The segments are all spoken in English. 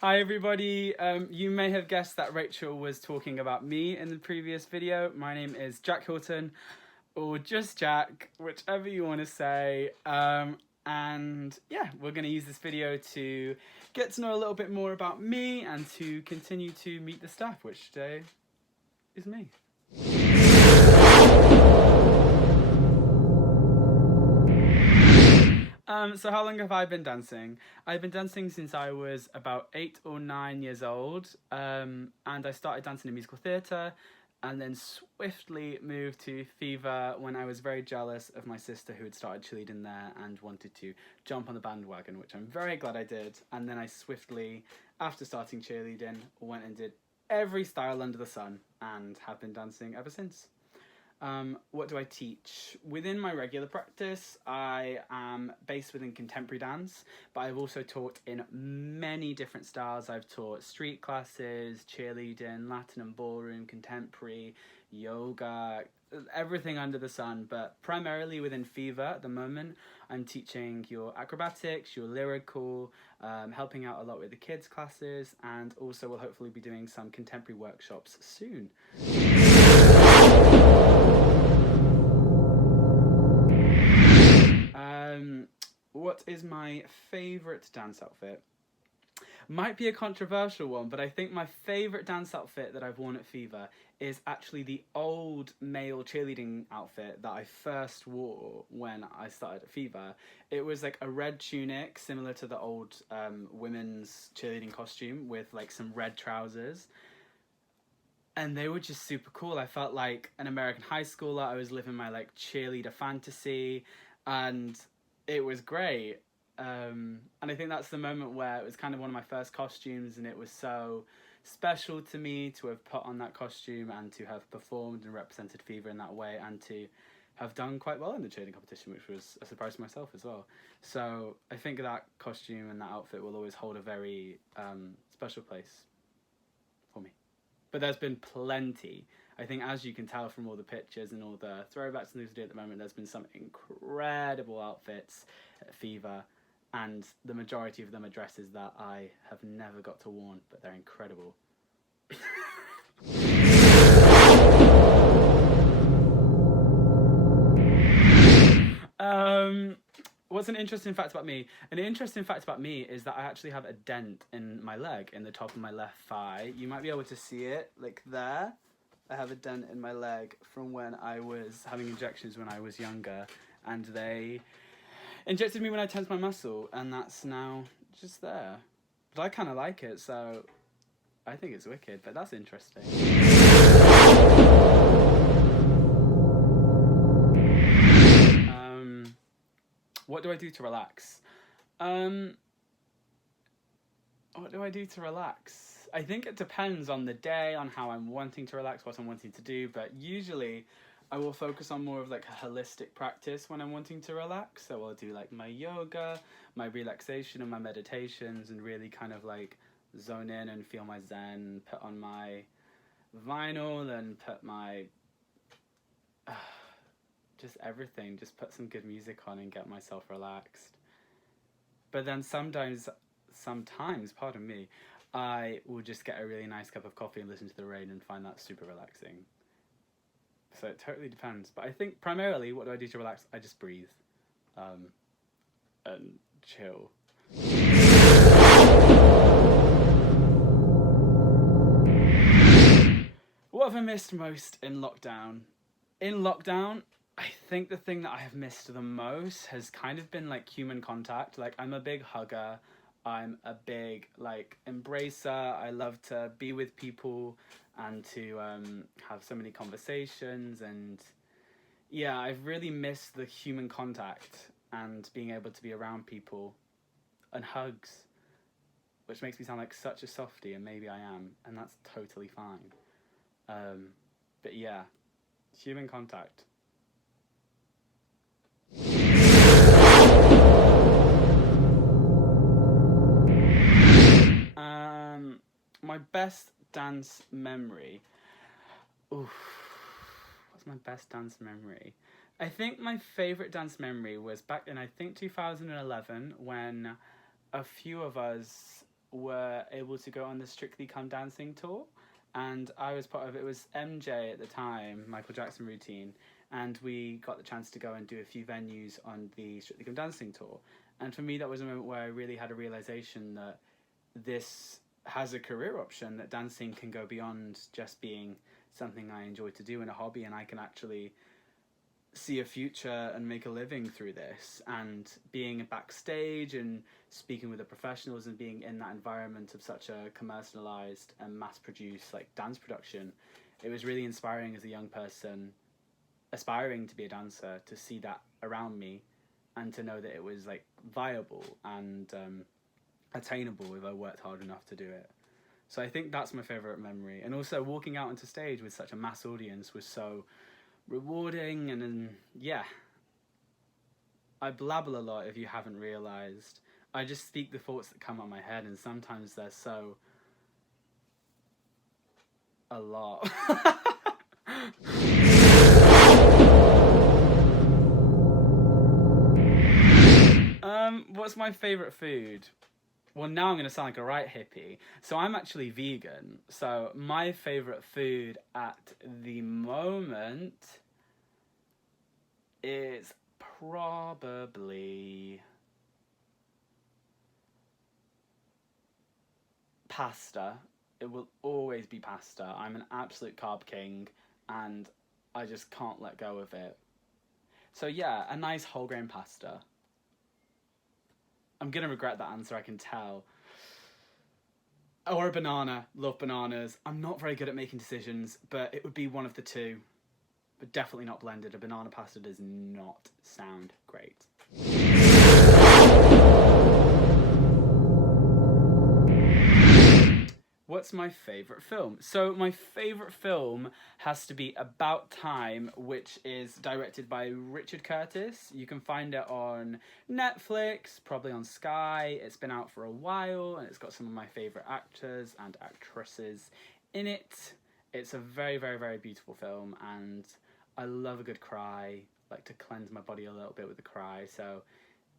Hi everybody, you may have guessed that Rachel was talking about me in the previous video. My name is Jack Hilton, or just Jack, whichever you want to say. And yeah, we're going to use this video to get to know a little bit more about me and to continue to meet the staff, which today is me. So how long have I been dancing? I've been dancing since I was about 8 or 9 years old, and I started dancing in musical theatre and then swiftly moved to Fever when I was very jealous of my sister who had started cheerleading there and wanted to jump on the bandwagon, which I'm very glad I did. And then I swiftly, after starting cheerleading, went and did every style under the sun and have been dancing ever since. What do I teach? Within my regular practice, I am based within contemporary dance, but I've also taught in many different styles. I've taught street classes, cheerleading, Latin and ballroom, contemporary, yoga, everything under the sun, but primarily within Fever at the moment. I'm teaching your acrobatics, your lyrical, helping out a lot with the kids classes, and also will hopefully be doing some contemporary workshops soon. What is my favourite dance outfit? Might be a controversial one, but I think my favourite dance outfit that I've worn at Fever is actually the old male cheerleading outfit that I first wore when I started at Fever. It was like a red tunic, similar to the old women's cheerleading costume, with like some red trousers. And they were just super cool. I felt like an American high schooler. I was living my like cheerleader fantasy, and it was great. And I think that's the moment where it was kind of one of my first costumes, and it was so special to me to have put on that costume and to have performed and represented Fever in that way, and to have done quite well in the cheerleading competition, which was a surprise to myself as well. So I think that costume and that outfit will always hold a very special place for me. But there's been plenty. I think, as you can tell from all the pictures and all the throwbacks and things we do at the moment, there's been some incredible outfits at Fever, and the majority of them are dresses that I have never got to worn, but they're incredible. What's an interesting fact about me? An interesting fact about me is that I actually have a dent in my leg, in the top of my left thigh. You might be able to see it, like there. I have a dent in my leg from when I was having injections when I was younger, and they injected me when I tensed my muscle, and that's now just there. But I kind of like it, so I think it's wicked, but that's interesting. What do I do to relax? What do I do to relax? I think it depends on the day, on how I'm wanting to relax, what I'm wanting to do, but usually I will focus on more of like a holistic practice when I'm wanting to relax. So I'll do like my yoga, my relaxation and my meditations, and really kind of like zone in and feel my zen, put on my vinyl and put my just everything, just put some good music on and get myself relaxed. But then sometimes, pardon me, I will just get a really nice cup of coffee and listen to the rain and find that super relaxing. So it totally depends. But I think primarily, what do I do to relax? I just breathe and chill. What have I missed most in lockdown? In lockdown, I think the thing that I have missed the most has kind of been like human contact. Like, I'm a big hugger. I'm a big like embracer. I love to be with people and to have so many conversations, and yeah, I've really missed the human contact and being able to be around people and hugs, which makes me sound like such a softie, and maybe I am, and that's totally fine. But yeah, human contact. my best dance memory. Oof. What's my best dance memory? I think my favourite dance memory was back in, I think, 2011, when a few of us were able to go on the Strictly Come Dancing tour. And I was part of it. It was MJ at the time, Michael Jackson routine. And we got the chance to go and do a few venues on the Strictly Come Dancing tour. And for me, that was a moment where I really had a realisation that this has a career option, that dancing can go beyond just being something I enjoy to do and a hobby, and I can actually see a future and make a living through this. And being backstage and speaking with the professionals and being in that environment of such a commercialized and mass-produced like dance production, it was really inspiring as a young person aspiring to be a dancer to see that around me and to know that it was like viable and attainable if I worked hard enough to do it. So I think that's my favorite memory. And also walking out onto stage with such a mass audience was so rewarding. And then, yeah, I blabble a lot if you haven't realised. I just speak the thoughts that come out of my head, and sometimes they're so a lot. What's my favourite food? Well, now I'm going to sound like a right hippie. So I'm actually vegan. So my favourite food at the moment is probably pasta. It will always be pasta. I'm an absolute carb king and I just can't let go of it. So yeah, a nice whole grain pasta. I'm going to regret that answer, I can tell. Or a banana. Love bananas. I'm not very good at making decisions, but it would be one of the two. But definitely not blended. A banana pasta does not sound great. What's my favourite film? So my favourite film has to be About Time, which is directed by Richard Curtis. You can find it on Netflix, probably on Sky. It's been out for a while, and it's got some of my favourite actors and actresses in it. It's a very, very, very beautiful film, and I love a good cry. I like to cleanse my body a little bit with a cry. So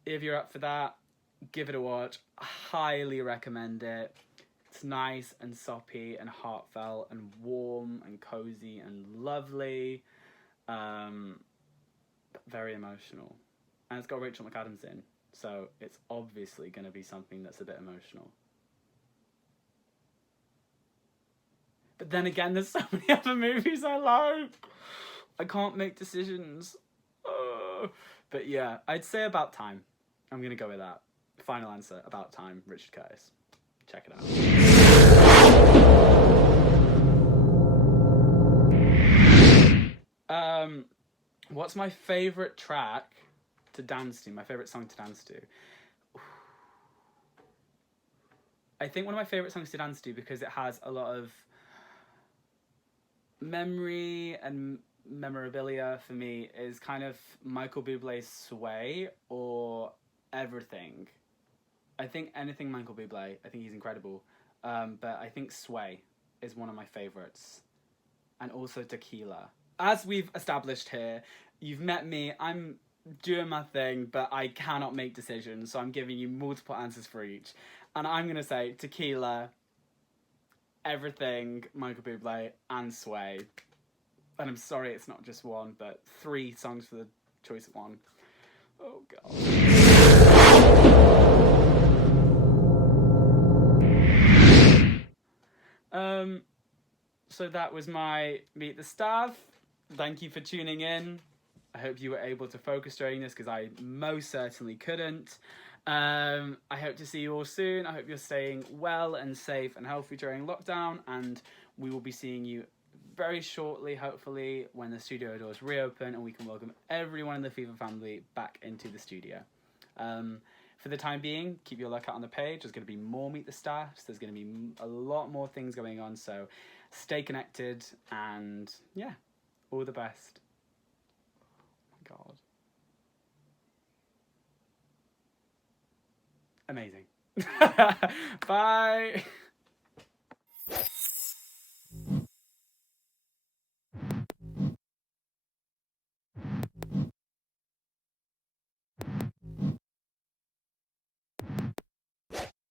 if you're up for that, give it a watch. I highly recommend it. It's nice and soppy and heartfelt and warm and cozy and lovely, but very emotional. And it's got Rachel McAdams in, so it's obviously going to be something that's a bit emotional. But then again, there's so many other movies I like. I can't make decisions. But yeah, I'd say About Time. I'm going to go with that. Final answer, About Time, Richard Curtis. Check it out. What's my favourite track to dance to? My favourite song to dance to? I think one of my favourite songs to dance to, because it has a lot of memory and memorabilia for me, is kind of Michael Bublé's Sway or Everything. I think anything Michael Bublé, I think he's incredible. But I think Sway is one of my favourites. And also Tequila. As we've established here, you've met me, I'm doing my thing, but I cannot make decisions, so I'm giving you multiple answers for each. And I'm going to say Tequila, Everything, Michael Bublé, and Sway. And I'm sorry it's not just one, but 3 songs for the choice of one. Oh, God. So that was my Meet the Staff. Thank you for tuning in. I hope you were able to focus during this, because I most certainly couldn't. I hope to see you all soon. I hope you're staying well and safe and healthy during lockdown, and we will be seeing you very shortly, hopefully, when the studio doors reopen and we can welcome everyone in the Fever family back into the studio. For the time being, keep your lookout on the page. There's going to be more Meet the Staffs. There's going to be a lot more things going on, so stay connected, and yeah, all the best. Oh my God. Amazing. Bye.